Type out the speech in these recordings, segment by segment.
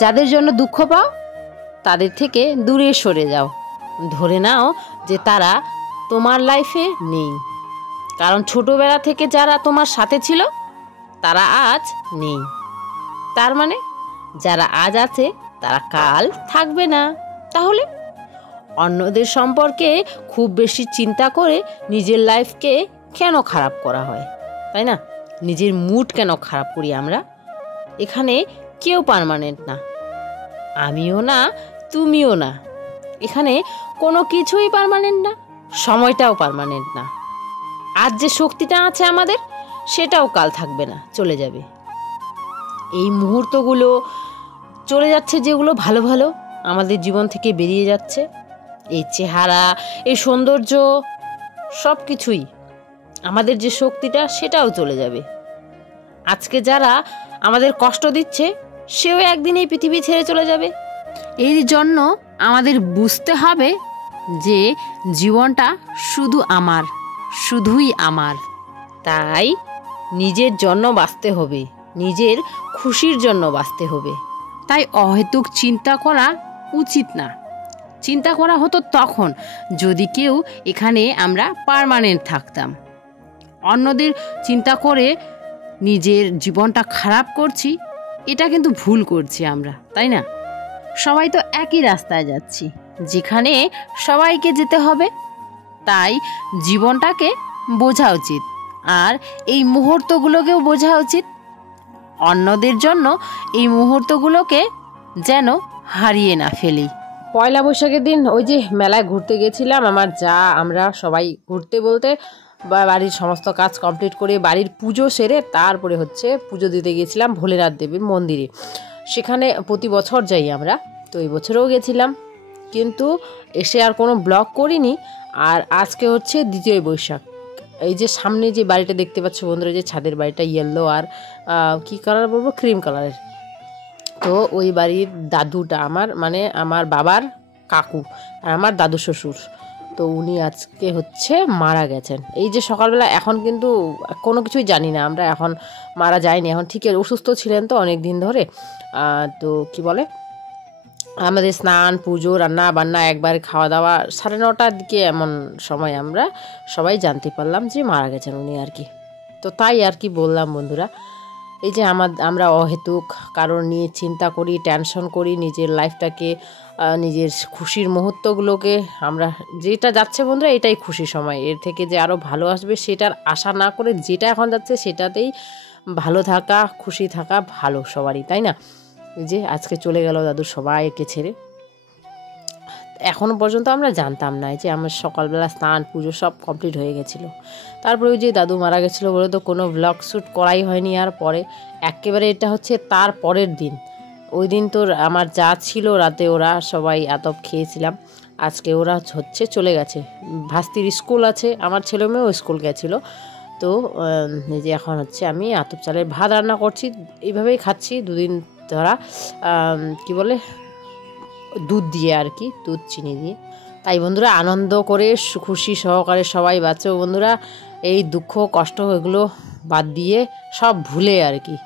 যাদের জন্য দুঃখ পাও তাদের থেকে দূরে সরে যাও। ধরে নাও যে তারা তোমার লাইফে নেই, কারণ ছোটবেলা থেকে যারা তোমার সাথে ছিল তারা আজ নেই। তার মানে যারা আজ আছে তারা কাল থাকবে না। তাহলে অন্যদের সম্পর্কে খুব বেশি চিন্তা করে নিজের লাইফকে কেন খারাপ করা হয়, তাই না? নিজের মুড কেন খারাপ করি আমরা? এখানে কেউ পার্মানেন্ট না, আমিও না, তুমিও না। এখানে কোনো কিছুই পার্মানেন্ট না, সময়টাও পার্মানেন্ট না। আজ যে শক্তিটা আছে আমাদের, সেটাও কাল থাকবে না, চলে যাবে। এই মুহূর্তগুলো চলে যাচ্ছে, যেগুলো ভালো ভালো আমাদের জীবন থেকে বেরিয়ে যাচ্ছে, এই চেহারা, এই সৌন্দর্য, সব কিছুই, আমাদের যে শক্তিটা সেটাও চলে যাবে। আজকে যারা আমাদের কষ্ট দিচ্ছে সেও একদিন এই পৃথিবী ছেড়ে চলে যাবে। এর জন্য আমাদের বুঝতে হবে যে জীবনটা শুধু আমার, শুধুই আমার। তাই নিজের জন্য বাঁচতে হবে, নিজের খুশির জন্য বাঁচতে হবে। তাই অহেতুক চিন্তা করা উচিত না। চিন্তা করা হতো তখন যদি কেউ এখানে আমরা পার্মানেন্ট থাকতাম। অন্যদের চিন্তা করে নিজের জীবনটা খারাপ করছি, এটা কিন্তু ভুল করছি আমরা, তাই না? সবাই তো একই রাস্তায় যাচ্ছি, যেখানে সবাইকে যেতে হবে। তাই জীবনটাকে বোঝা উচিত, আর এই মুহূর্তগুলোকেও বোঝা উচিত। অন্যদের জন্য এই মুহূর্তগুলোকে যেন হারিয়ে না ফেলি। পয়লা বৈশাখের দিন ওই যে মেলায় ঘুরতে গেছিলাম, আমরা সবাই ঘুরতে বলতে বাড়ির সমস্ত কাজ কমপ্লিট করে বাড়ির পুজো সেরে তারপরে পুজো দিতে গেছিলাম ভোলেনাথ দেবীর মন্দিরে। সেখানে প্রতি বছর যাই আমরা, তো এই বছরেও গেছিলাম, কিন্তু এসে আর কোনো ব্লগ করিনি। আর আজকে দ্বিতীয় বৈশাখ। এই যে সামনে যে বাড়িটা দেখতে পাচ্ছ বন্ধুরা, যে ছাদের বাড়িটা ইয়েলো আর কি কালার বলবো, ক্রিম কালারের। তো ওই বাড়ির দাদুটা আমার বাবার কাকু আর আমার দাদু শ্বশুর, তো উনি আজকে মারা গেছেন। এই যে সকালবেলা, এখন কিন্তু কোনো কিছুই জানি না আমরা, এখন মারা যায়নি, এখন ঠিক অসুস্থ ছিলেন তো অনেক দিন ধরে। তো কি বলে, আমাদের স্নান, পুজো, রান্না বান্না, একবার খাওয়া দাওয়া 9:30টার দিকে এমন সময় আমরা সবাই জানতে পারলাম যে মারা গেছেন উনি আর কি। তো তাই আর কি বললাম বন্ধুরা, এই যে আমরা অহেতুক কারণ নিয়ে চিন্তা করি, টেনশন করি, নিজের লাইফটাকে, নিজের খুশির মুহূর্তগুলোকে, আমরা যেটা যাচ্ছে বন্ধুরা এটাই খুশি সময়, এর থেকে যে আরও ভালো আসবে সেটার আশা না করে যেটা এখন যাচ্ছে সেটাতেই ভালো থাকা, খুশি থাকা ভালো সবারই, তাই না? এই যে আজকে চলে গেল দাদু সবাইকে ছেড়ে। এখনও পর্যন্ত আমরা জানতাম না যে আমার সকালবেলা স্নান পুজো সব কমপ্লিট হয়ে গেছিলো। তারপরে ওই যে দাদু মারা গেছিলো বলে তো কোনো ব্লগ শ্যুট করাই হয়নি। আর পরে একেবারে এটা তার পরের দিন, ওই দিন তো আমার যা ছিল রাতে ওরা সবাই আতপ খেয়েছিলাম। আজকে ওরা চলে গেছে, ভাস্তির স্কুল আছে, আমার ছেলে মেয়েও স্কুল গেছিলো। তো এই যে এখন আমি আতপ চালের ভাত রান্না করছি, এইভাবেই খাচ্ছি দুদিন ধরা, কি বলে, দুধ দিয়ে আর কি, দুধ চিনি দিয়ে। তাই বন্ধুরা আনন্দ করে খুশি সহকারে সবাই বাঁচো বন্ধুরা, এই দুঃখ কষ্ট এগুলো বাদ দিয়ে সব ভুলে আর কি,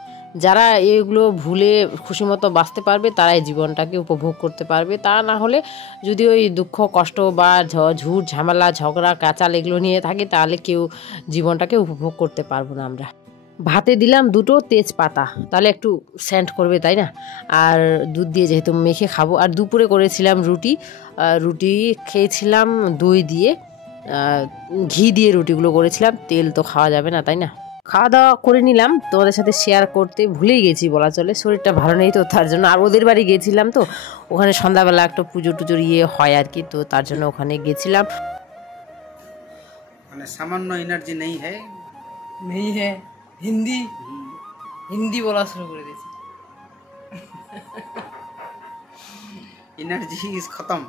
যারা এগুলো ভুলে খুশি মতো বাঁচতে পারবে তারাই জীবনটাকে উপভোগ করতে পারবে। তা না হলে যদি ওই দুঃখ কষ্ট বা ঝুট ঝামেলা ঝগড়া কাচাল এগুলো নিয়ে থাকি, তাহলে কেউ জীবনটাকে উপভোগ করতে পারবো না আমরা। ভাতে দিলাম 2টো তেজপাতা, তাহলে একটু সেন্ট করবে, তাই না? আর দুধ দিয়ে যেহেতু মেখে খাবো। আর দুপুরে করেছিলাম রুটি খেয়েছিলাম দই দিয়ে, ঘি দিয়ে রুটিগুলো করেছিলাম, তেল তো খাওয়া যাবে না, তাই না? খাওয়া দাওয়া করে নিলাম, তোমাদের সাথে শেয়ার করতে ভুলেই গেছি বলা চলে, শরীরটা ভালো নেই তো তার জন্য। আর ওদের বাড়ি গেছিলাম, তো ওখানে সন্ধ্যাবেলা একটা পুজো টুজোর হয় আর কি, তো তার জন্য ওখানে গেছিলাম। মানে সামান্য এনার্জি নেই হ্যাঁ হিন্দি বলা শুরু করে দিয়েছি। एनर्जी इज खत्म।